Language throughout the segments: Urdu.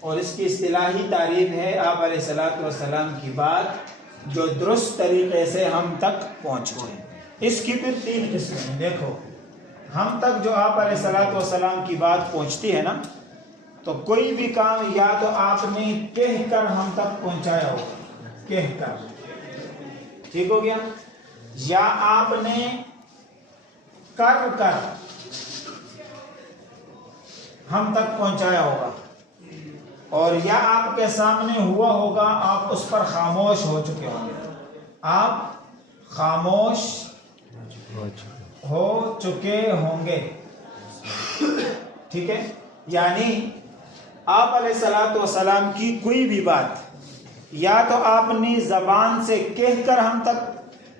اور اس کی اصطلاحی تعریف ہے آپ علیہ الصلوۃ والسلام کی بات جو درست طریقے سے ہم تک پہنچ جائے۔ اس کی پھر 3 قسمیں ہیں۔ دیکھو، ہم تک جو آپ علیہ الصلوۃ والسلام کی بات پہنچتی ہے نا، تو کوئی بھی کام یا تو آپ نے کہہ کر ہم تک پہنچایا ہو، کہہ کر، ٹھیک ہو گیا، یا آپ نے کر کر ہم تک پہنچایا ہوگا، اور یا آپ کے سامنے ہوا ہوگا، آپ اس پر خاموش ہو چکے ہوں گے، آپ خاموش ہو چکے ہوں گے، ٹھیک ہے۔ یعنی آپ علیہ الصلوۃ والسلام کی کوئی بھی بات یا تو آپ نے زبان سے کہہ کر ہم تک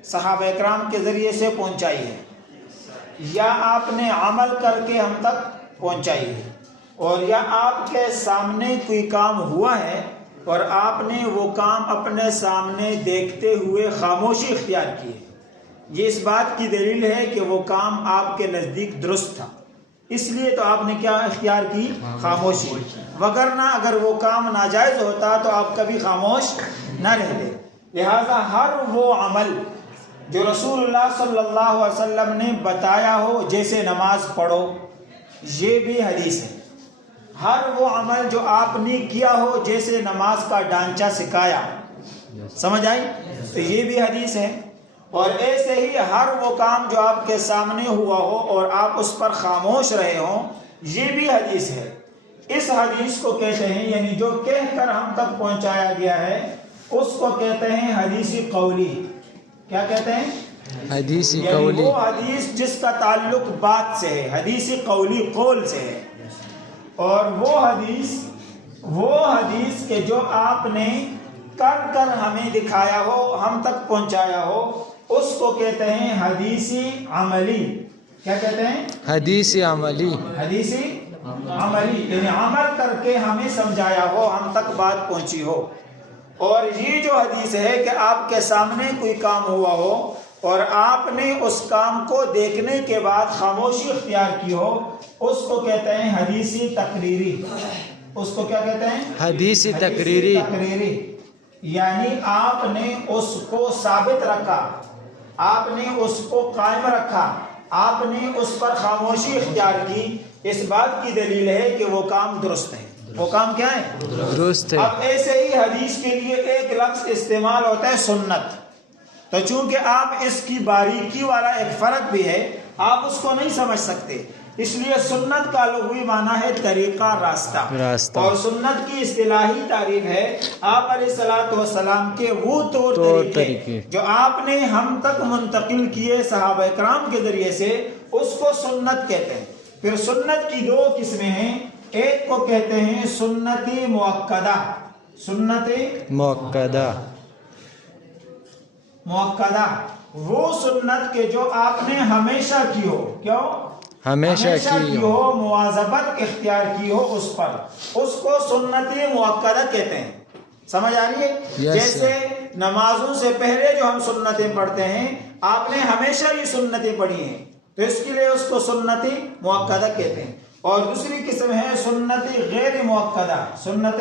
صحابہ اکرام کے ذریعے سے پہنچائی ہے، یا آپ نے عمل کر کے ہم تک پہنچائی ہے، اور یا آپ کے سامنے کوئی کام ہوا ہے اور آپ نے وہ کام اپنے سامنے دیکھتے ہوئے خاموشی اختیار کی ہے۔ یہ اس بات کی دلیل ہے کہ وہ کام آپ کے نزدیک درست تھا، اس لیے تو آپ نے کیا اختیار کی؟ خاموشی، وگرنہ اگر وہ کام ناجائز ہوتا تو آپ کبھی خاموش نہ رہتے۔ لہذا ہر وہ عمل جو رسول اللہ صلی اللہ علیہ وسلم نے بتایا ہو، جیسے نماز پڑھو، یہ بھی حدیث ہے۔ ہر وہ عمل جو آپ نے کیا ہو، جیسے نماز کا ڈھانچہ سکھایا، سمجھ آئی، تو یہ بھی حدیث ہے۔ اور ایسے ہی ہر وہ کام جو آپ کے سامنے ہوا ہو اور آپ اس پر خاموش رہے ہوں، یہ بھی حدیث ہے۔ اس حدیث کو کہتے ہیں، یعنی جو کہہ کر ہم تک پہنچایا گیا ہے، اس کو کہتے ہیں حدیث قولی۔ کیا کہتے ہیں؟ حدیث یعنی قولی۔ وہ حدیث جس کا تعلق بات سے ہے، حدیث قولی قول سے ہے۔ اور وہ حدیث کہ جو آپ نے کر کر ہمیں دکھایا ہو، ہم تک پہنچایا ہو، اس کو کہتے ہیں حدیث عملی۔ کیا کہتے ہیں؟ حدیث عملی۔ حدیث عملی، یعنی عمل کر کے ہمیں سمجھایا ہو، ہم تک بات پہنچی ہو۔ اور یہ جو حدیث ہے کہ آپ کے سامنے کوئی کام ہوا ہو اور آپ نے اس کام کو دیکھنے کے بعد خاموشی اختیار کی ہو، اس کو کہتے ہیں حدیث تقریری۔ اس کو کیا کہتے ہیں؟ حدیث تقریری۔ یعنی آپ نے اس کو ثابت رکھا، آپ نے اس کو قائم رکھا، آپ نے اس پر خاموشی اختیار کی، اس بات کی دلیل ہے کہ وہ کام درست ہے۔ وہ کام کیا ہے؟ درست ہے۔ اب ایسے ہی حدیث کے لیے ایک لفظ استعمال ہوتا ہے سنت، تو چونکہ آپ اس کی باریکی والا ایک فرق بھی ہے، آپ اس کو نہیں سمجھ سکتے، اس لیے سنت کا لغوی معنی ہے طریقہ، راستہ، اور سنت کی اصطلاحی تعریف ہے آپ علیہ الصلوۃ والسلام کے وہ طور طریقے جو آپ نے ہم تک منتقل کیے صحابہ اکرام کے ذریعے سے، اس کو سنت کہتے ہیں۔ پھر سنت کی 2 قسمیں ہیں، ایک کو کہتے ہیں سنت مؤکدہ، سنت مؤکدہ، وہ سنت کے جو آپ نے ہمیشہ کی ہو، کیوں؟ ہمیشہ کی ہو، مواظبت اختیار کی ہو اس پر، اس کو سنت مؤکدہ کہتے ہیں۔ سمجھ آ رہی ہے؟ جیسے نمازوں سے پہلے جو ہم سنتیں پڑھتے ہیں، آپ نے ہمیشہ یہ سنتیں پڑھی ہیں، تو اس کے لیے اس کو سنت مؤکدہ کہتے ہیں۔ اور دوسری قسم ہے سنت غیر مؤکدہ، سنت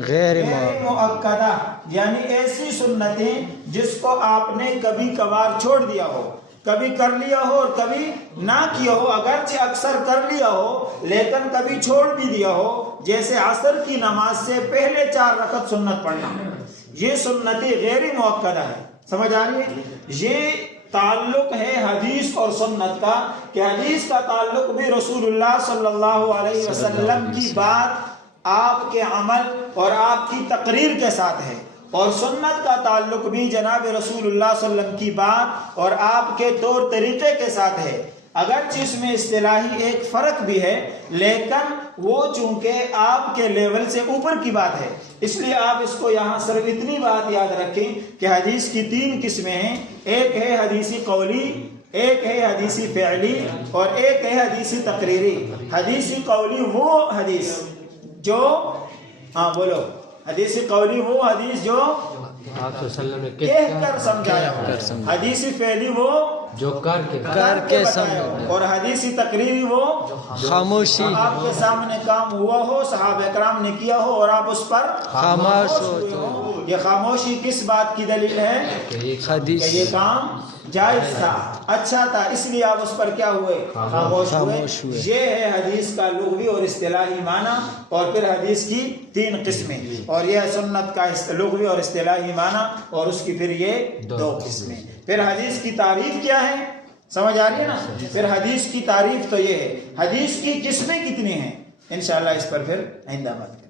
غیر مؤکدہ، یعنی ایسی سنتیں جس کو آپ نے کبھی کبھار چھوڑ دیا ہو، کبھی کر لیا ہو اور کبھی نہ کیا ہو، اگرچہ اکثر کر لیا ہو لیکن کبھی چھوڑ بھی دیا ہو، جیسے عصر کی نماز سے پہلے 4 رکعت سنت پڑھنا، یہ سنت غیر مؤکدہ ہے۔ سمجھ آ رہی ہے؟ یہ تعلق ہے حدیث اور سنت کا، کہ حدیث کا تعلق بھی رسول اللہ صلی اللہ علیہ وسلم کی بات، آپ کے عمل اور آپ کی تقریر کے ساتھ ہے، اور سنت کا تعلق بھی جناب رسول اللہ صلی اللہ علیہ وسلم کی بات اور آپ کے طور طریقے کے ساتھ ہے۔ اگرچہ اس میں اصطلاحی ایک فرق بھی ہے، لیکن وہ چونکہ آپ کے لیول سے اوپر کی بات ہے، اس لیے آپ اس کو یہاں صرف اتنی بات یاد رکھیں کہ حدیث کی 3 قسمیں ہیں، ایک ہے حدیث قولی، ایک ہے حدیث فعلی، اور ایک ہے حدیث تقریری۔ حدیث قولی وہ حدیث جو بولو، حدیث قولی وہ حدیث جو آپ صلی اللہ علیہ وسلم نے کہہ کر سمجھایا ہو، حدیث فعلی وہ جو کر کے کر کے بتایا سامنے ہو، اور حدیثی تقریری وہ خاموشی آپ کے سامنے کام ہوا ہو، صحابہ کرام نے کیا ہو اور آپ اس پر خاموش ہوئے ہو ہو۔ یہ خاموشی کس بات کی دلیل ہے؟ کہ حدیث یہ کام جائز تھا، اچھا تھا، اس لیے آپ اس پر کیا ہوئے؟ خاموش ہوئے۔ یہ ہے حدیث کا لغوی اور اصطلاحی معنی، اور پھر حدیث کی 3 قسمیں، اور یہ سنت کا لغوی اور اصطلاحی معنی، اور اس کی پھر یہ 2 قسمیں۔ پھر حدیث کی تعریف کیا ہے؟ سمجھ آ رہی ہے نا؟ پھر حدیث کی تعریف تو یہ ہے، حدیث کی قسمیں کتنی ہیں، انشاءاللہ اس پر پھر آئندہ بات